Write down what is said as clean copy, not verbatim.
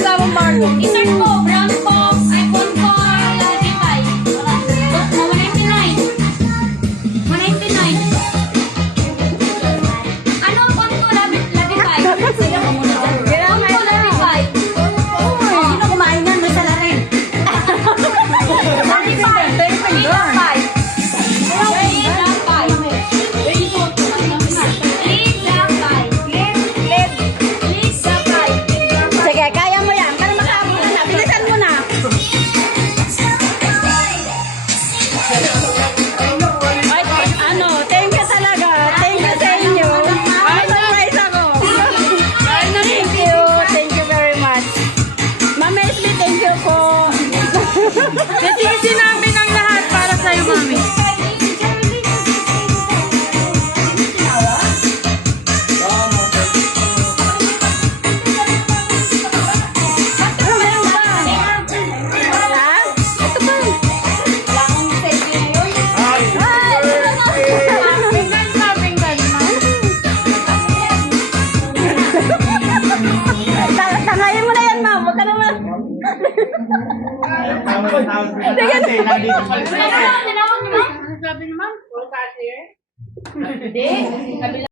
Kasama Marco. Dessert ko, brown box, iPhone ko, Latify. 199. 199. Ano ang phone ko, Latify? Sayo ko muna dyan. Phone ko, Latify. Sino kumain yan? May sala rin. Latify. Latify. Sige, kaya mo yan. Para makaabot ka na. Bilisan mo na. Ay, ano, thank you talaga. Thank you sa inyo. Ay, surprise ako. Thank you very much. Mama Esme, thank you po. Natisi namin ang lahat para sa'yo, Mami. Tangayin mo na yan, ma'am. Huwag ka naman. Tinawag niyo, ma'am? Sabi ni Ma'am, Hindi.